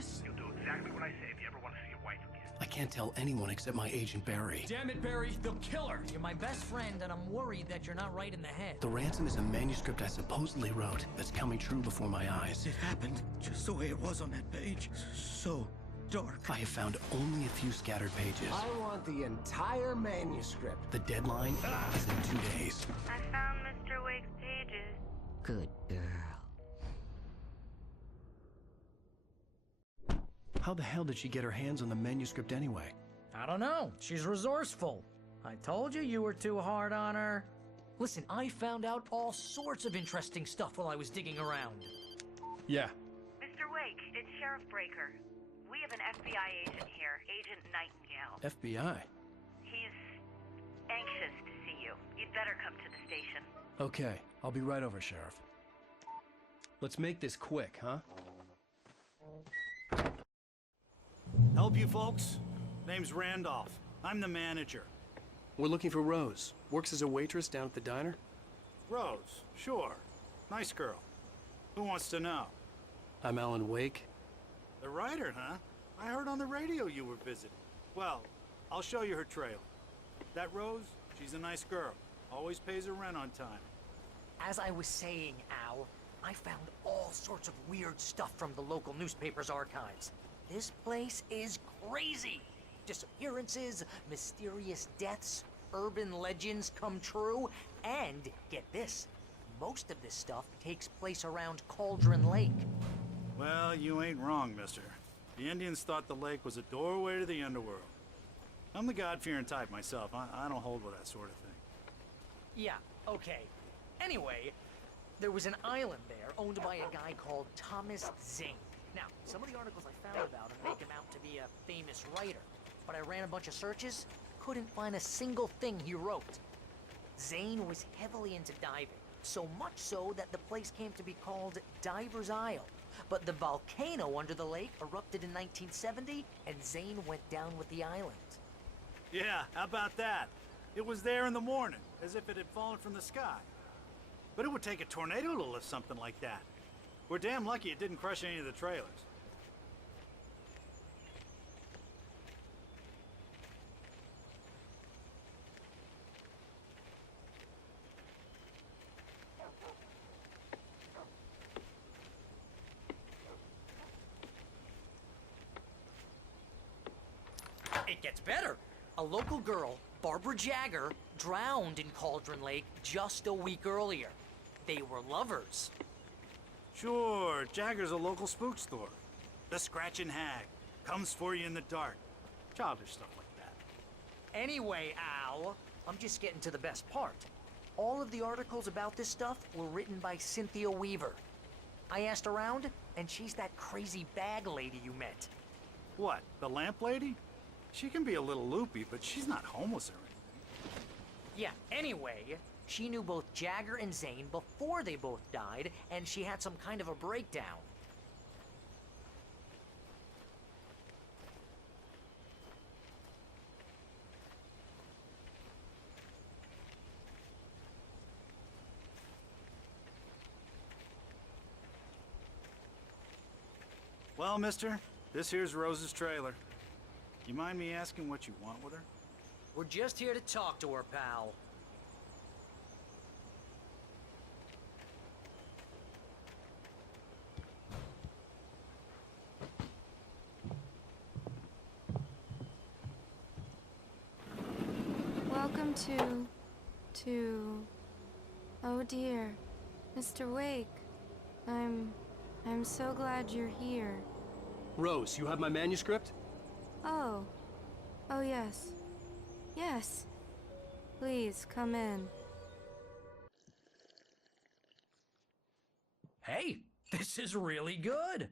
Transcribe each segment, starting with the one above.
us? You'll do exactly what I say if you ever want to see your wife again. I can't tell anyone except my agent Barry. Damn it, Barry, they'll kill her! You're my best friend, and I'm worried that you're not right in the head. The Ransom is a manuscript I supposedly wrote that's coming true before my eyes. It happened just the way it was on that page. So dark. I have found only a few scattered pages. I want the entire manuscript. The deadline is in 2 days. I found Mr. Wake's pages. Good girl. How the hell did she get her hands on the manuscript anyway? I don't know. She's resourceful. I told you you were too hard on her. Listen, I found out all sorts of interesting stuff while I was digging around. Yeah. Mr. Wake, it's Sheriff Breaker. We have an FBI agent here, Agent Nightingale. FBI? He's anxious to see you. You'd better come to the station. Okay, I'll be right over, Sheriff. Let's make this quick, huh? Help you folks? Name's Randolph. I'm the manager. We're looking for Rose. Works as a waitress down at the diner. Rose, sure. Nice girl. Who wants to know? I'm Alan Wake. The writer, huh? I heard on the radio you were visiting. Well, I'll show you her trailer. That Rose, she's a nice girl. Always pays her rent on time. As I was saying, Al, I found all sorts of weird stuff from the local newspaper's archives. This place is crazy. Disappearances, mysterious deaths, urban legends come true, and get this, most of this stuff takes place around Cauldron Lake. Well, you ain't wrong, mister. The Indians thought the lake was a doorway to the underworld. I'm the God-fearing type myself. I don't hold with that sort of thing. Yeah, okay. Anyway, there was an island there owned by a guy called Thomas Zane. Now, some of the articles I found about him make him out to be a famous writer, but I ran a bunch of searches, couldn't find a single thing he wrote. Zane was heavily into diving, so much so that the place came to be called Diver's Isle. But the volcano under the lake erupted in 1970, and Zane went down with the island. Yeah, how about that? It was there in the morning, as if it had fallen from the sky. But it would take a tornado to lift something like that. We're damn lucky it didn't crush any of the trailers. It gets better. A local girl, Barbara Jagger, drowned in Cauldron Lake just a week earlier. They were lovers. Sure, Jagger's a local spook store. The Scratching Hag. Comes for you in the dark. Childish stuff like that. Anyway, Al, I'm just getting to the best part. All of the articles about this stuff were written by Cynthia Weaver. I asked around, and she's that crazy bag lady you met. What, the lamp lady? She can be a little loopy, but she's not homeless or anything. Yeah, anyway, she knew both Jagger and Zane before they both died, and she had some kind of a breakdown. Well, mister, this here's Rose's trailer. You mind me asking what you want with her? We're just here to talk to her, pal. Welcome to... Oh dear, Mr. Wake. I'm so glad you're here. Rose, you have my manuscript? Oh. Oh yes. Yes. Please, come in. Hey, this is really good.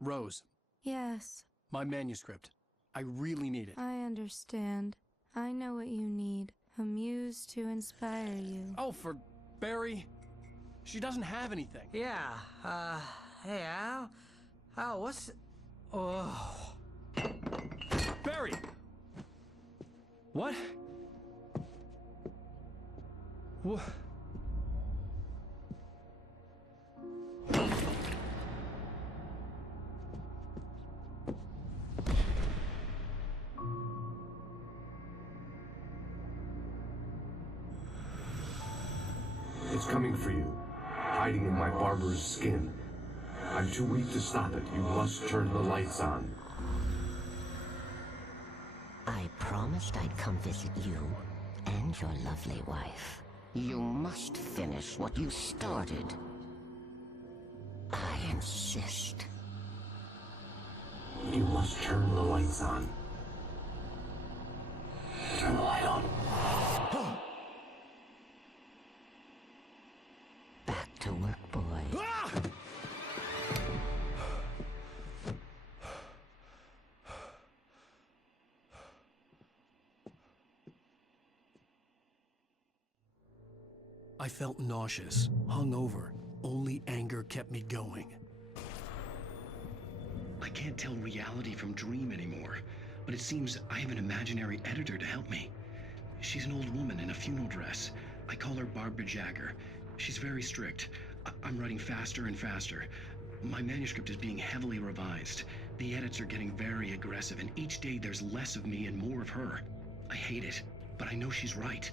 Rose, Yes, my manuscript. I really need it. I understand. I know what you need. A muse to inspire you. Oh, for Barry? She doesn't have anything. Yeah, hey, Al? Al, what's... Oh... Barry! What? What? coming for you, hiding in my barber's skin. I'm too weak to stop it. You must turn the lights on. I promised I'd come visit you and your lovely wife. You must finish what you started. I insist. You must turn the lights on. Turn the light on. Back to work, boy. I felt nauseous, hungover. Only anger kept me going. I can't tell reality from dream anymore, but it seems I have an imaginary editor to help me. She's an old woman in a funeral dress. I call her Barbara Jagger. She's very strict. I'm writing faster and faster. My manuscript is being heavily revised. The edits are getting very aggressive, and each day there's less of me and more of her. I hate it, but I know she's right.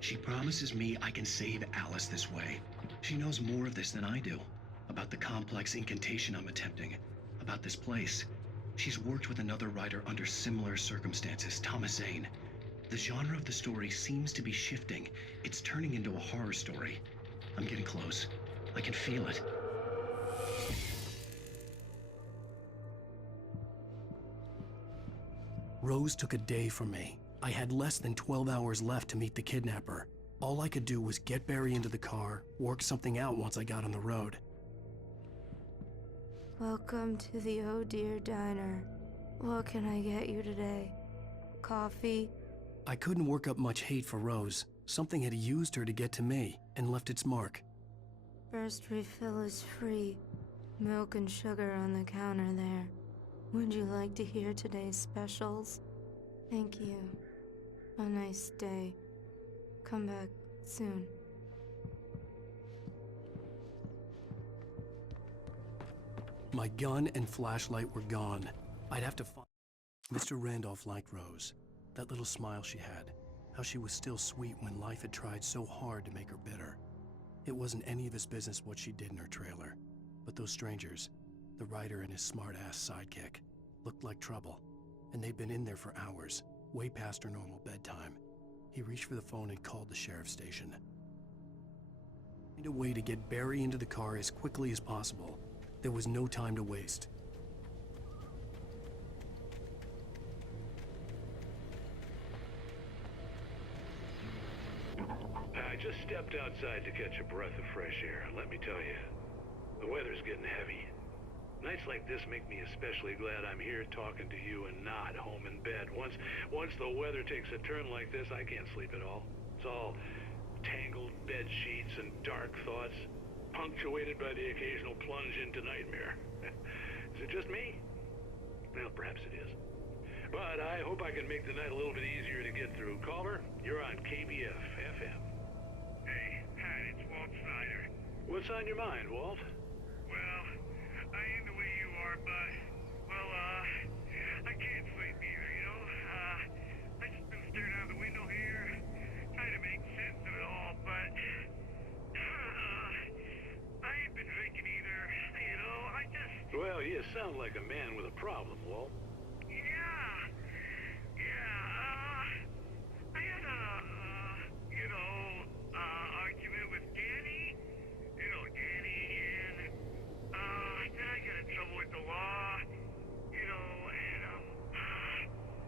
She promises me I can save Alice this way. She knows more of this than I do. About the complex incantation I'm attempting. About this place. She's worked with another writer under similar circumstances, Thomas Zane. The genre of the story seems to be shifting. It's turning into a horror story. I'm getting close. I can feel it. Rose took a day from me. I had less than 12 hours left to meet the kidnapper. All I could do was get Barry into the car, work something out once I got on the road. Welcome to the Oh Dear Diner. What can I get you today? Coffee? I couldn't work up much hate for Rose. Something had used her to get to me and left its mark. First refill is free. Milk and sugar on the counter there. Would you like to hear today's specials? Thank you. A nice day. Come back soon. My gun and flashlight were gone. I'd have to find... Mr. Randolph liked Rose. That little smile she had. How she was still sweet when life had tried so hard to make her bitter. It wasn't any of his business what she did in her trailer. But those strangers, the writer and his smart-ass sidekick, looked like trouble. And they'd been in there for hours, way past her normal bedtime. He reached for the phone and called the sheriff's station. I need a way to get Barry into the car as quickly as possible. There was no time to waste. I just stepped outside to catch a breath of fresh air. Let me tell you, the weather's getting heavy. Nights like this make me especially glad I'm here talking to you and not home in bed. Once the weather takes a turn like this, I can't sleep at all. It's all tangled bed sheets and dark thoughts, punctuated by the occasional plunge into nightmare. Is it just me? Well, perhaps it is. But I hope I can make the night a little bit easier to get through. Caller, you're on KBF FM. Hey, Pat, it's Walt Snyder. What's on your mind, Walt? Well, I ain't the way you are, but, well, I can't sleep either, you know? I just been staring out the window here, trying to make sense of it all, but, I ain't been drinking either, you know? Well, you sound like a man with a problem, Walt. I had argument with Danny, and, then I got in trouble with the law, and,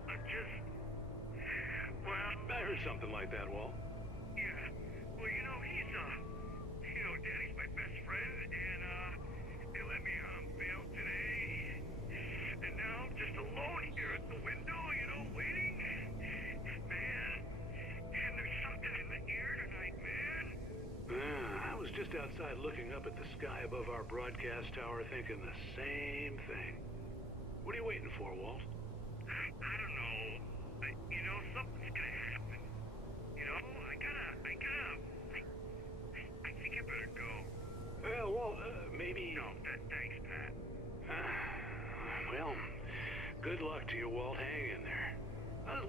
I'm just, well... I heard something like that, Walt. Yeah, well, he's, Danny's my best friend, and, they let me on bail today, and now I'm just alone here at the window, waiting. Man, and there's something in the air tonight, man. I was just outside looking up at the sky above our broadcast tower thinking the same thing. What are you waiting for, Walt? I don't know. Something's gonna happen. I think I better go. Well, Walt, maybe... No, thanks, Pat. Well, good luck to you, Walt. Hang in there.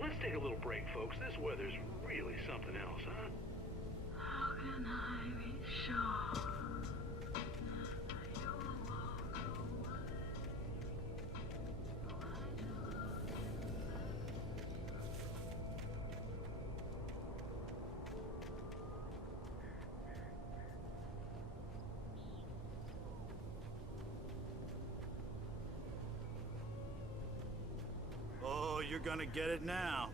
Let's take a little break, folks. This weather's really something else, huh? can I be sure you will walk away? Oh, you're gonna get it now.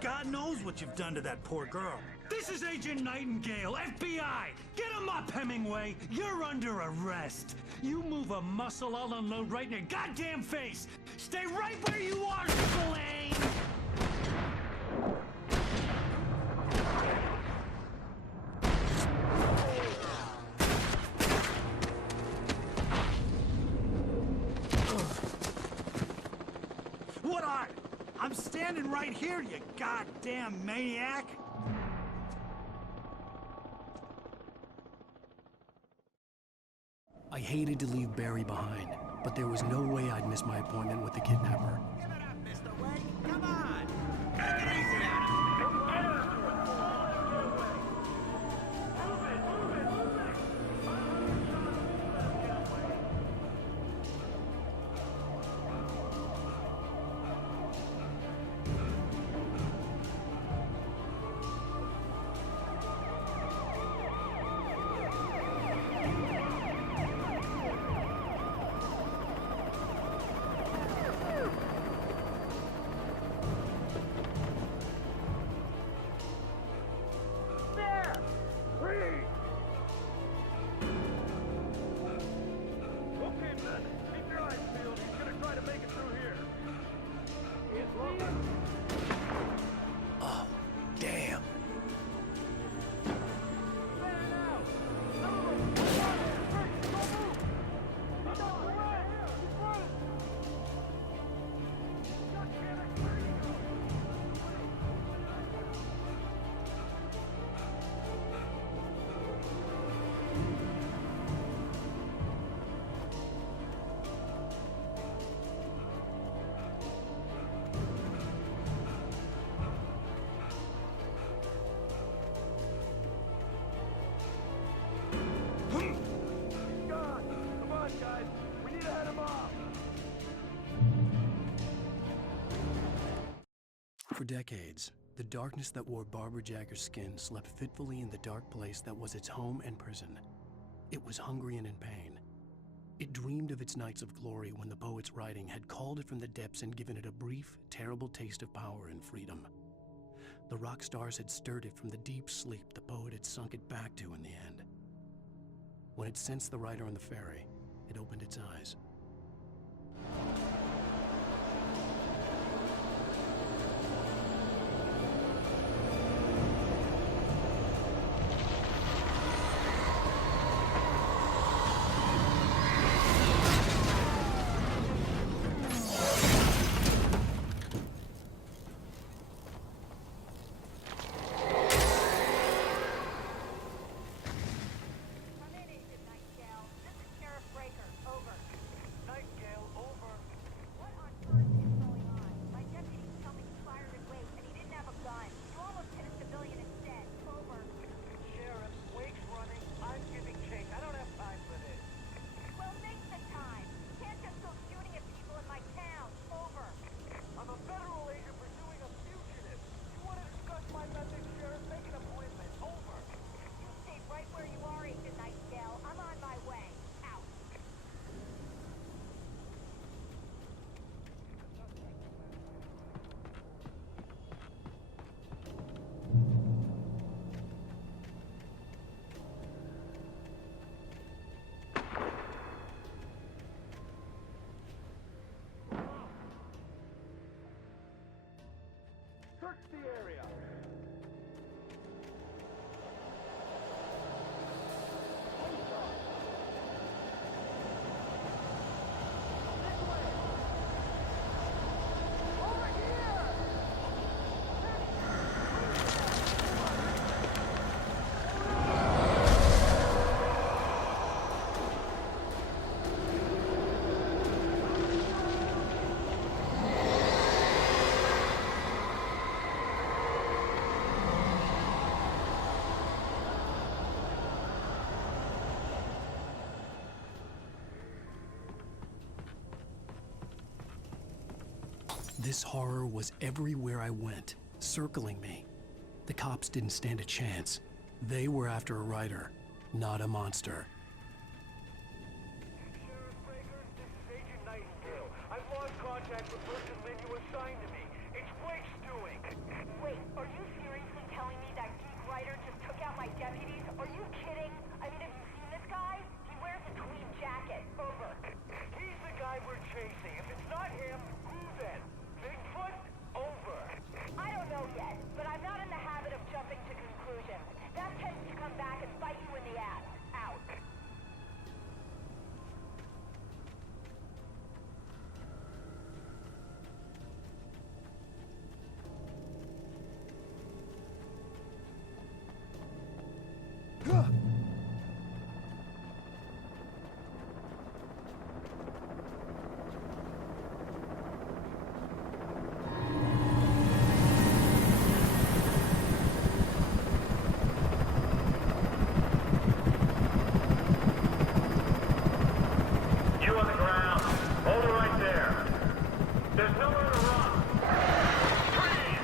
God knows what you've done to that poor girl. This is Agent Nightingale, FBI! Get him up, Hemingway! You're under arrest! You move a muscle, I'll unload right in your goddamn face! Stay right where you are, Spillane! What are? I'm standing right here, you goddamn maniac! I hated to leave Barry behind, but there was no way I'd miss my appointment with the kidnapper. Give it up, Mr. Wake! Come on! Take it easy on him! Oh, damn. For decades, the darkness that wore Barbara Jagger's skin slept fitfully in the dark place that was its home and prison. It was hungry and in pain. It dreamed of its nights of glory when the poet's writing had called it from the depths and given it a brief, terrible taste of power and freedom. The rock stars had stirred it from the deep sleep the poet had sunk it back to in the end. When it sensed the rider on the ferry, it opened its eyes. Search the area. This horror was everywhere I went, circling me. The cops didn't stand a chance. They were after a writer, not a monster. Sheriff Breaker, this is Agent Nightingale. I've lost contact with person Lynn you assigned to me. It's Wake's doing. Wait, are you seriously telling me that geek writer just took out my deputies? Are you kidding? I mean, have you seen this guy? He wears a tweed jacket. Over. He's the guy we're chasing. If it's not him, who then? Bigfoot? Over. I don't know yet, but I'm not in the habit of jumping to conclusions. That tends to come back and bite you in the ass. Out. You on the ground. Hold it right there. There's nowhere to run. Freeze!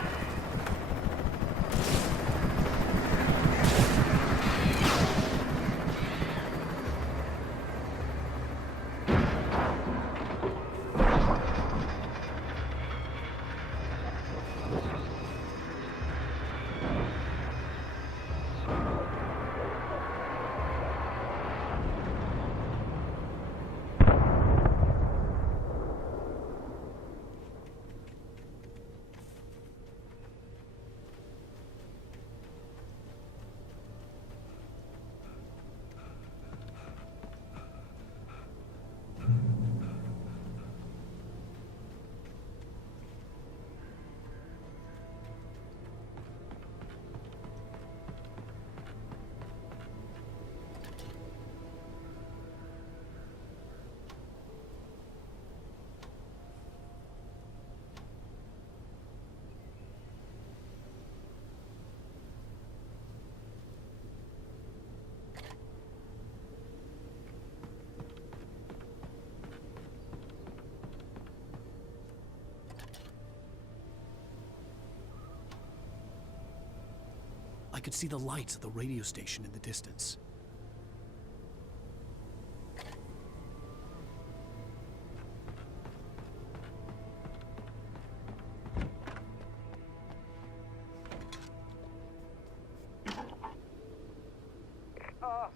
I could see the lights of the radio station in the distance.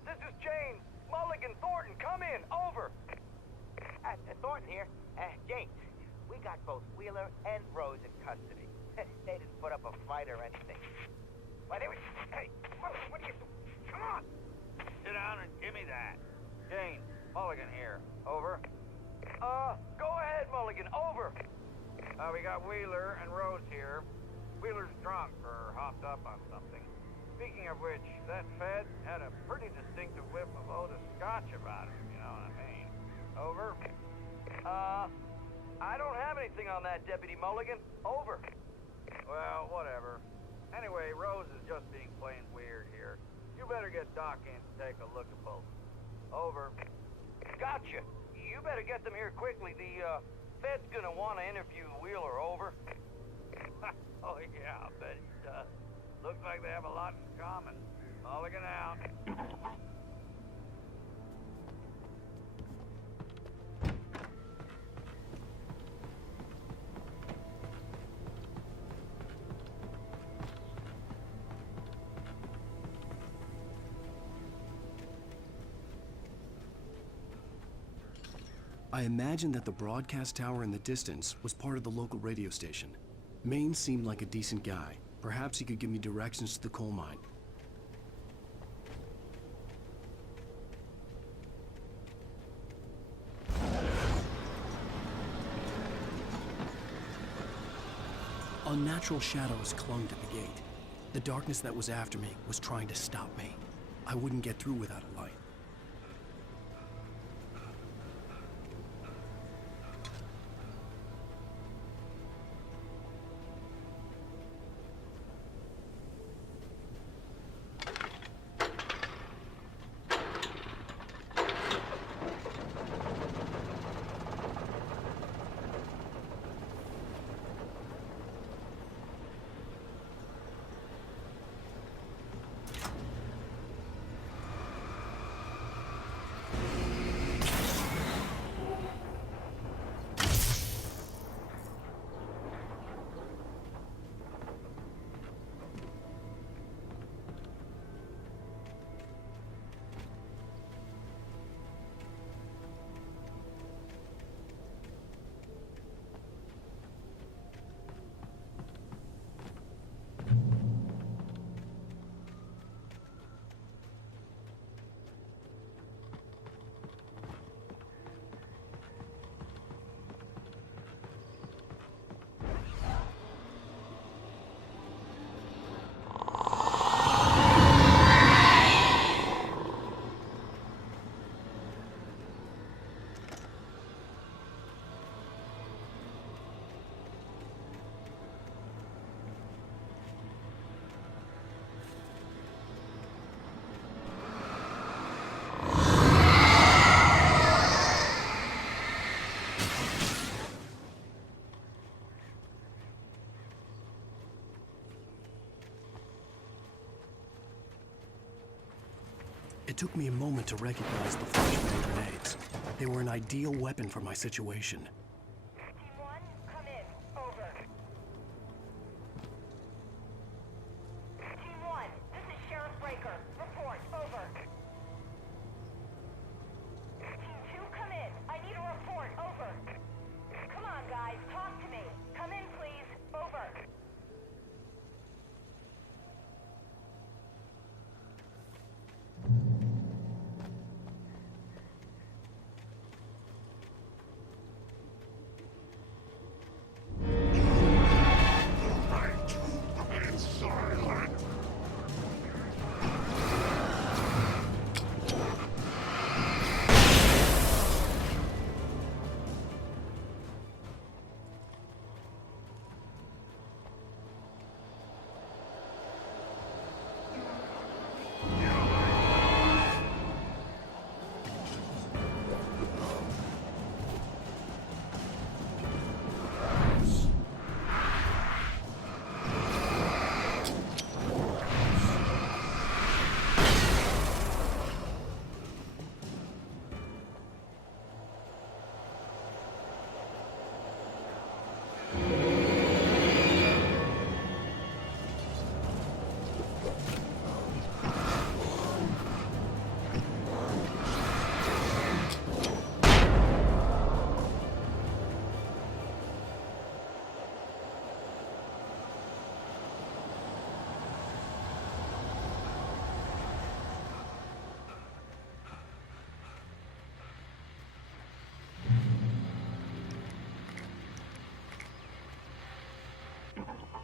This is James. Mulligan, Thornton, come in. Over. Thornton here. James, we got both Wheeler and Rose in custody. They didn't put up a fight or anything. But anyway, hey, what are you doing? Come on! Sit down and give me that. James, Mulligan here. Over. Go ahead, Mulligan. Over. We got Wheeler and Rose here. Wheeler's drunk or hopped up on something. Speaking of which, that Fed had a pretty distinctive whiff of Otis Scotch about him, you know what I mean. Over. I don't have anything on that, Deputy Mulligan. Over. Well, whatever. Anyway, Rose is just being plain weird here. You better get Doc in to take a look at both. Over. Gotcha. You better get them here quickly. The, Fed's gonna want to interview Wheeler. Over. Oh, yeah, I bet it does. Looks like they have a lot in common. Mulligan out. I imagined that the broadcast tower in the distance was part of the local radio station. Maine seemed like a decent guy. Perhaps he could give me directions to the coal mine. Unnatural shadows clung to the gate. The darkness that was after me was trying to stop me. I wouldn't get through without a light. It took me a moment to recognize the flashbang grenades. They were an ideal weapon for my situation. Team 1, come in. Over. Team 1, this is Sheriff Breaker. Report. Over. Team 2, come in. I need a report. Over. Come on, guys. Talk to me. Come in, please. Over.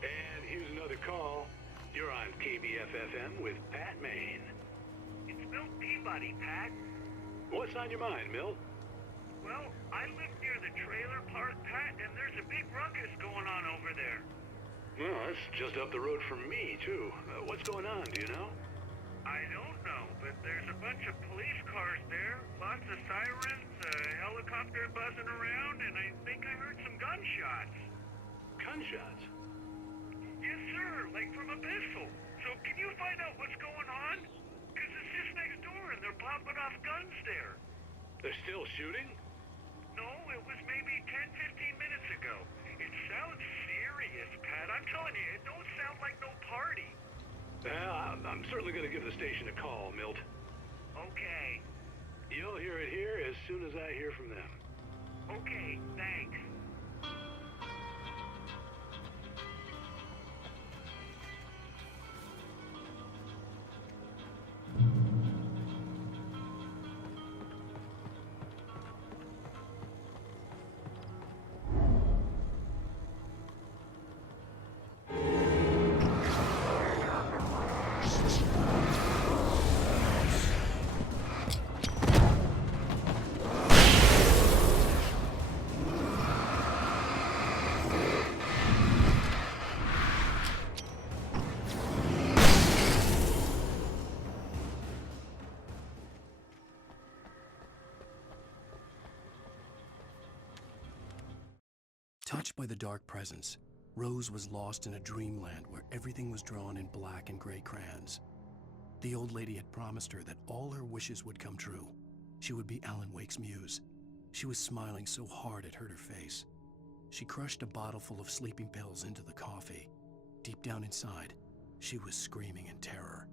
And here's another call. You're on KBFFM with Pat Maine. It's Milt Peabody, Pat. What's on your mind, Milt? Well, I live near the trailer park, Pat, and there's a big ruckus going on over there. Well, that's just up the road from me, too. What's going on, do you know? I don't know, but there's a bunch of police cars there, lots of sirens, a helicopter buzzing around, and I think I heard some gunshots. Gunshots? Yes, sir, like from a pistol. So can you find out what's going on? Because it's just next door and they're popping off guns there. They're still shooting? No, it was maybe 10-15 minutes ago. It sounds serious, Pat. I'm telling you, it don't sound like no party. Well, I'm certainly going to give the station a call, Milt. Okay. You'll hear it here as soon as I hear from them. Okay, thanks. Touched by the dark presence, Rose was lost in a dreamland where everything was drawn in black and gray crayons. The old lady had promised her that all her wishes would come true. She would be Alan Wake's muse. She was smiling so hard it hurt her face. She crushed a bottle full of sleeping pills into the coffee. Deep down inside, she was screaming in terror.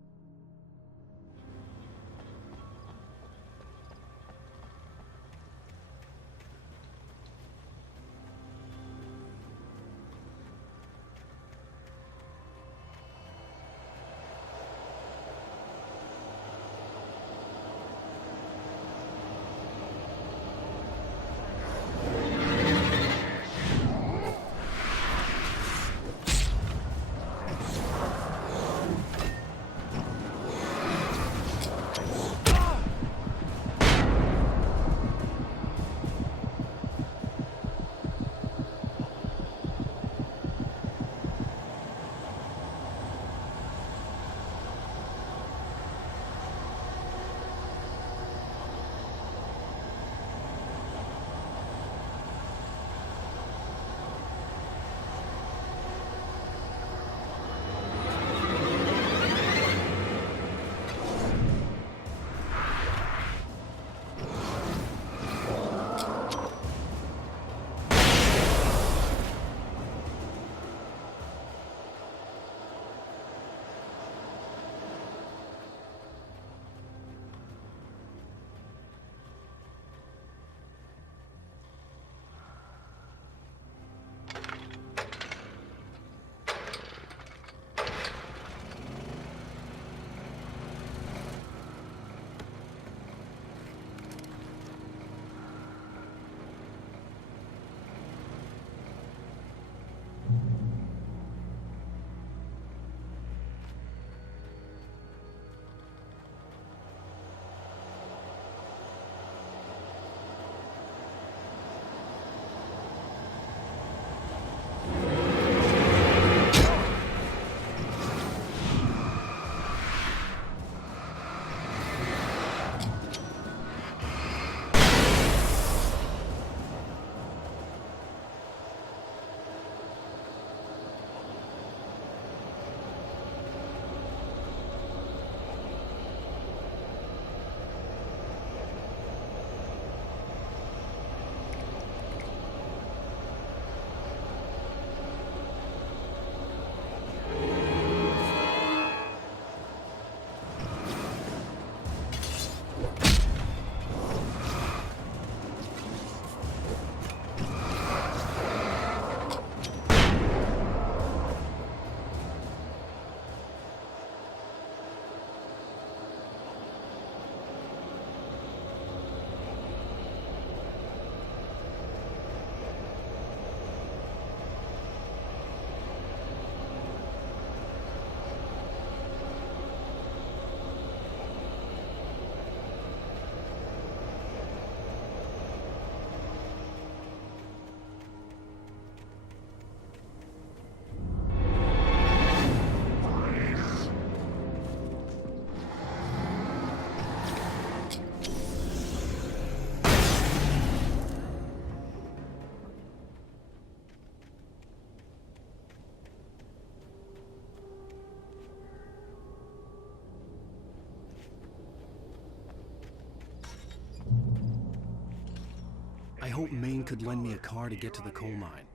I hoped Maine could lend me a car to get to the coal mine.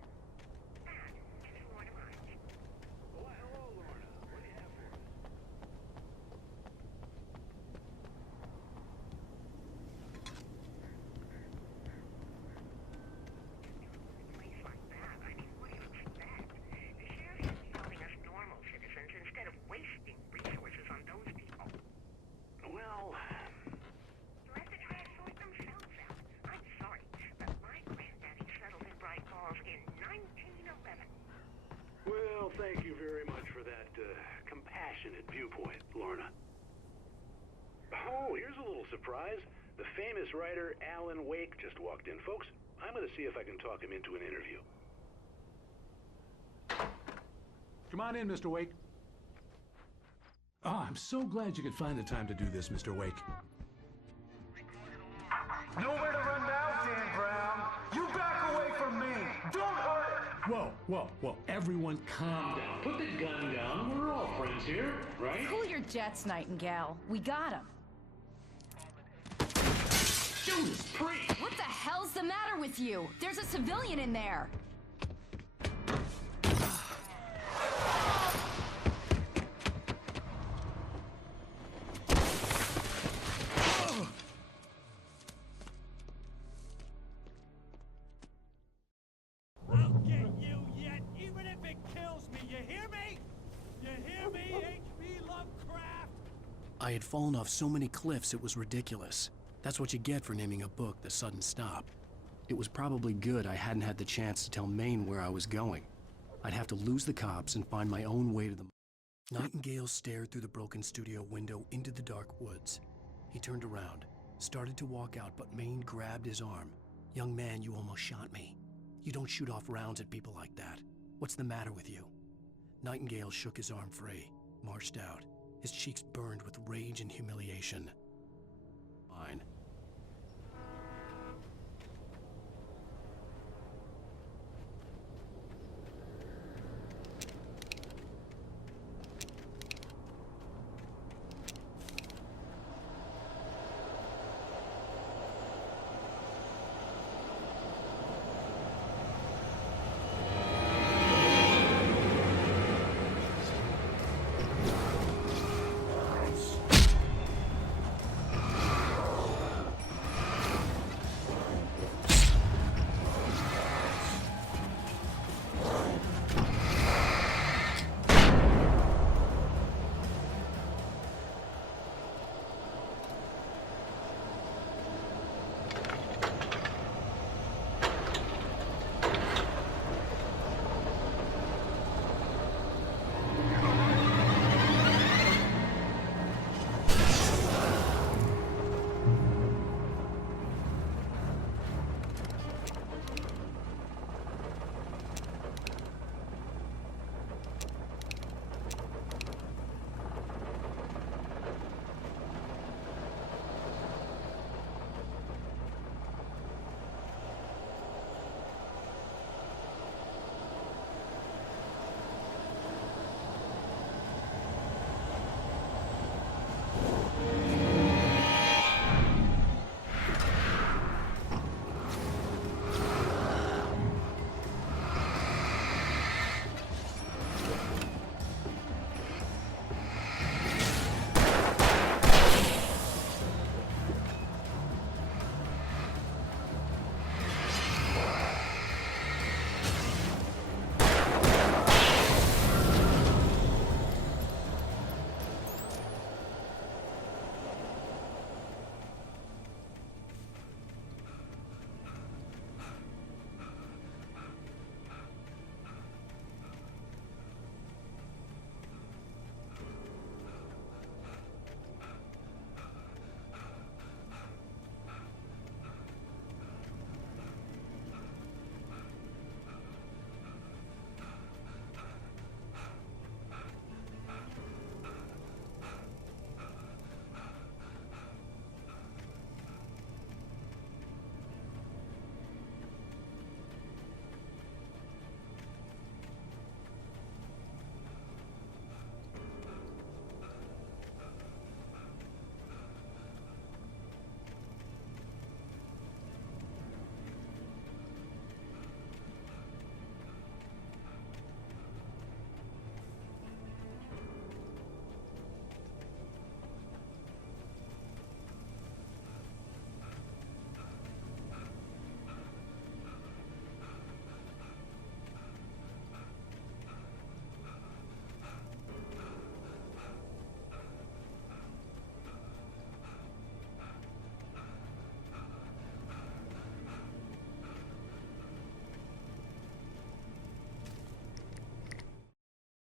Well, thank you very much for that compassionate viewpoint, Lorna. Oh, here's a little surprise. The famous writer Alan Wake just walked in. Folks, I'm going to see if I can talk him into an interview. Come on in, Mr. Wake. Oh, I'm so glad you could find the time to do this, Mr. Wake. Nowhere to run now, Dan Brown. You back away from me. Don't hurt it. Whoa. Everyone calm down. Put the gun down. We're all friends here, right? Cool your jets, Nightingale. We got him. Judas Priest! What the hell's the matter with you? There's a civilian in there. I'll get you yet, even if it kills me. You hear me? You hear me, H.P. Lovecraft? I had fallen off so many cliffs it was ridiculous. That's what you get for naming a book The Sudden Stop. It was probably good I hadn't had the chance to tell Maine where I was going. I'd have to lose the cops and find my own way to the... Nightingale stared through the broken studio window into the dark woods. He turned around, started to walk out, but Maine grabbed his arm. "Young man, you almost shot me. You don't shoot off rounds at people like that. What's the matter with you?" Nightingale shook his arm free, marched out. His cheeks burned with rage and humiliation. Fine.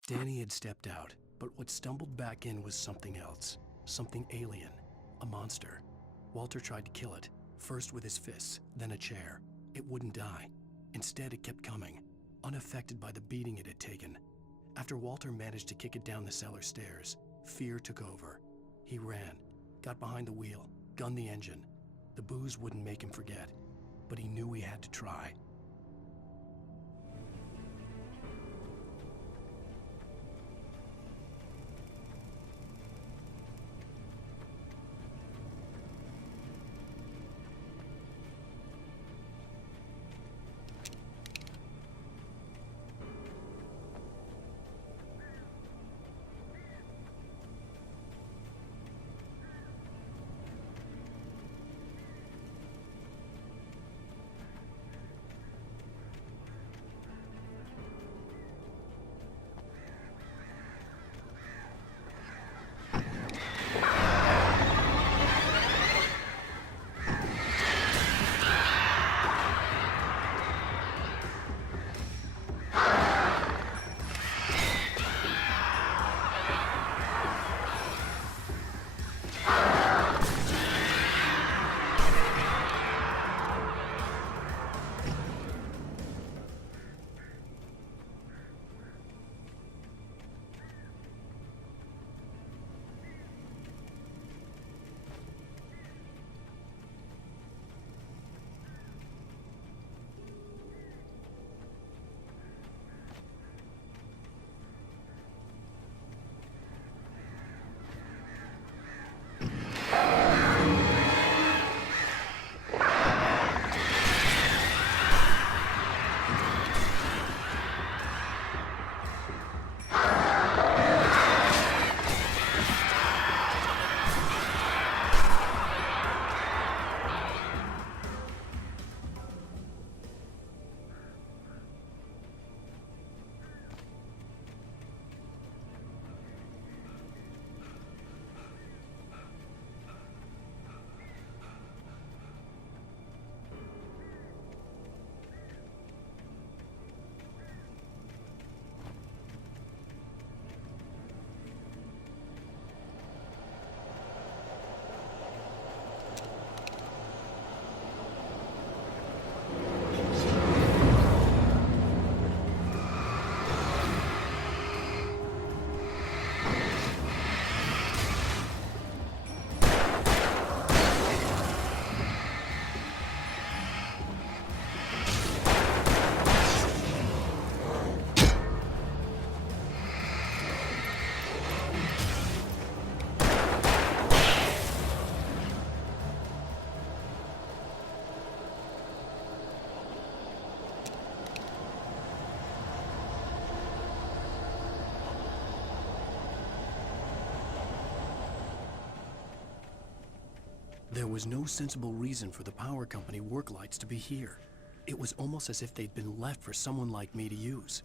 Danny had stepped out, but what stumbled back in was something else. Something alien. A monster. Walter tried to kill it, first with his fists, then a chair. It wouldn't die. Instead, it kept coming, unaffected by the beating it had taken. After Walter managed to kick it down the cellar stairs, fear took over. He ran, got behind the wheel, gunned the engine. The booze wouldn't make him forget, but he knew he had to try. There was no sensible reason for the power company work lights to be here. It was almost as if they'd been left for someone like me to use.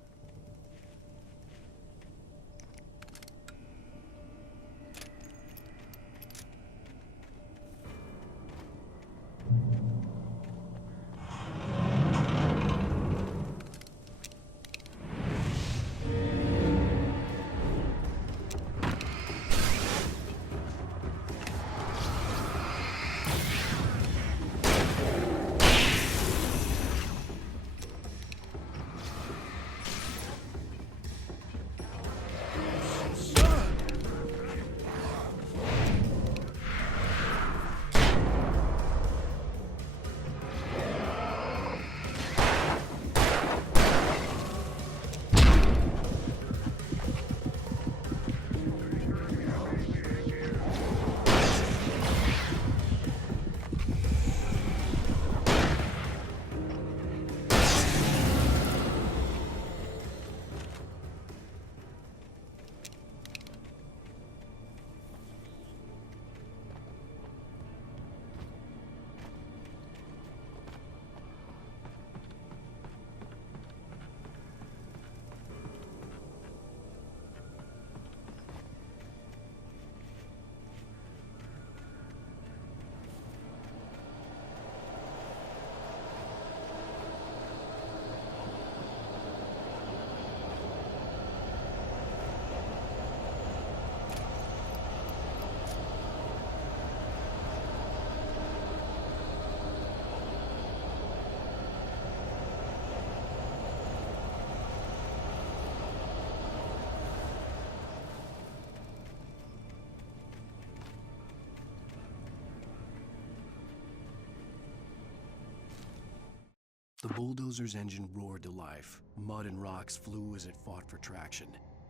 The bulldozer's engine roared to life. Mud and rocks flew as it fought for traction.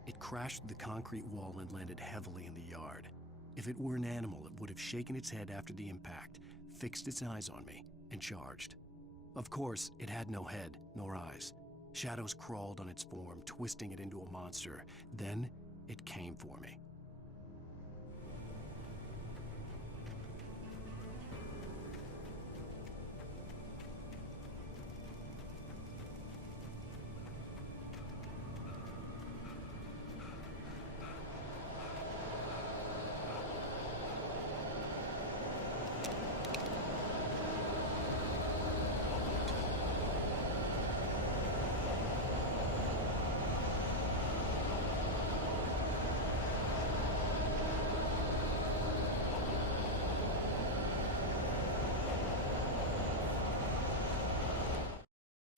It crashed through the concrete wall and landed heavily in the yard. If it were an animal, it would have shaken its head after the impact, fixed its eyes on me, and charged. Of course, it had no head, nor eyes. Shadows crawled on its form, twisting it into a monster. Then, it came for me.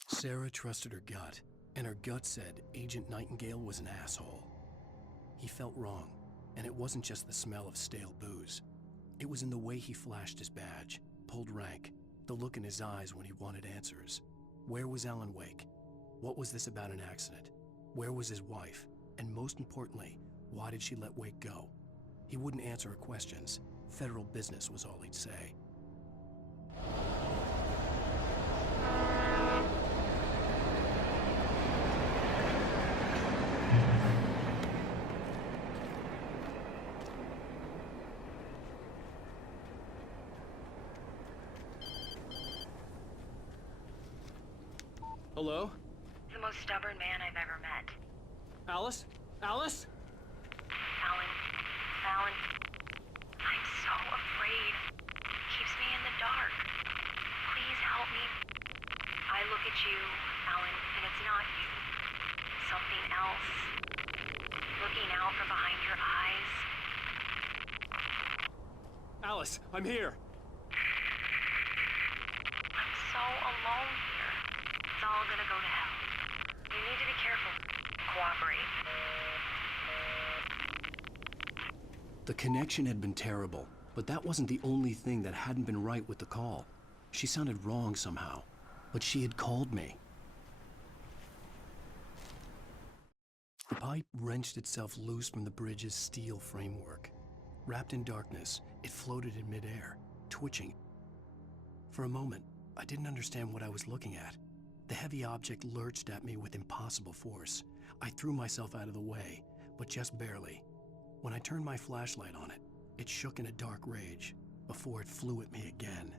Sarah trusted her gut, and her gut said Agent Nightingale was an asshole. He felt wrong, and it wasn't just the smell of stale booze. It was in the way he flashed his badge, pulled rank, the look in his eyes when he wanted answers. Where was Alan Wake? What was this about an accident? Where was his wife? And most importantly, why did she let Wake go? He wouldn't answer her questions. Federal business was all he'd say. Hello? The most stubborn man I've ever met. Alice? Alice? Alan, I'm so afraid. Keeps me in the dark. Please help me. I look at you, Alan, and it's not you. Something else. Looking out from behind your eyes. Alice, I'm here. I'm so alone here. It's all gonna go to hell. You need to be careful. Cooperate. The connection had been terrible, but that wasn't the only thing that hadn't been right with the call. She sounded wrong somehow, but she had called me. The pipe wrenched itself loose from the bridge's steel framework. Wrapped in darkness, it floated in midair, twitching. For a moment, I didn't understand what I was looking at. The heavy object lurched at me with impossible force. I threw myself out of the way, but just barely. When I turned my flashlight on it, it shook in a dark rage before it flew at me again.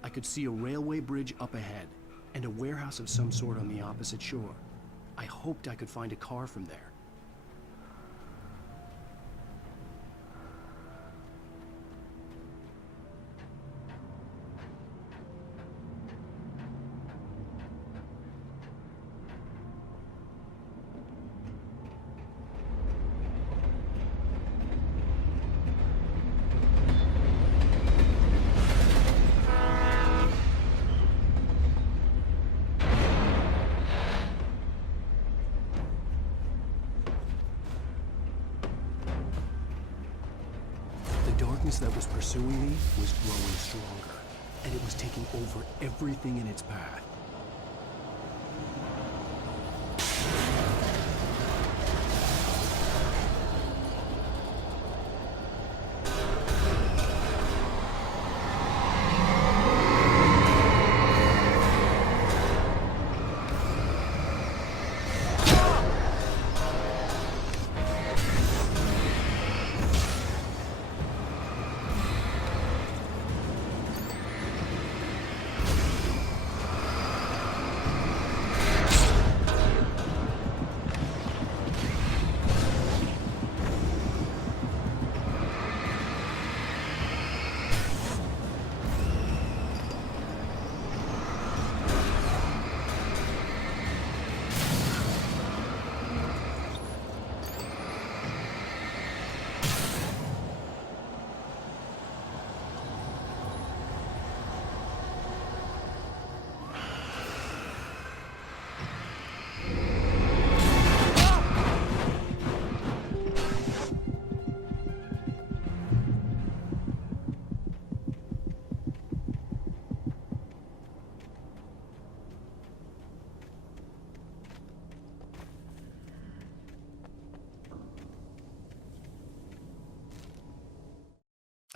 I could see a railway bridge up ahead, and a warehouse of some sort on the opposite shore. I hoped I could find a car from there. darkness that was pursuing me was growing stronger, and it was taking over everything in its path.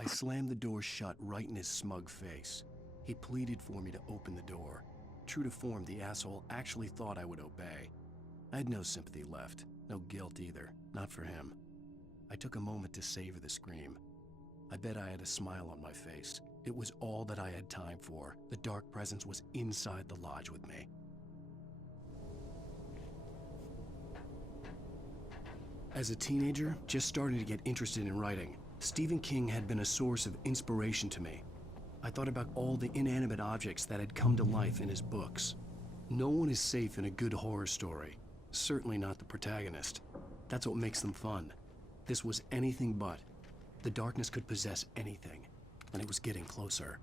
I slammed the door shut right in his smug face. He pleaded for me to open the door. True to form, the asshole actually thought I would obey. I had no sympathy left, no guilt either, not for him. I took a moment to savor the scream. I bet I had a smile on my face. It was all that I had time for. The dark presence was inside the lodge with me. As a teenager, just starting to get interested in writing, Stephen King had been a source of inspiration to me. I thought about all the inanimate objects that had come to life in his books. No one is safe in a good horror story. Certainly not the protagonist. That's what makes them fun. This was anything but. The darkness could possess anything, and it was getting closer.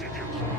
Did you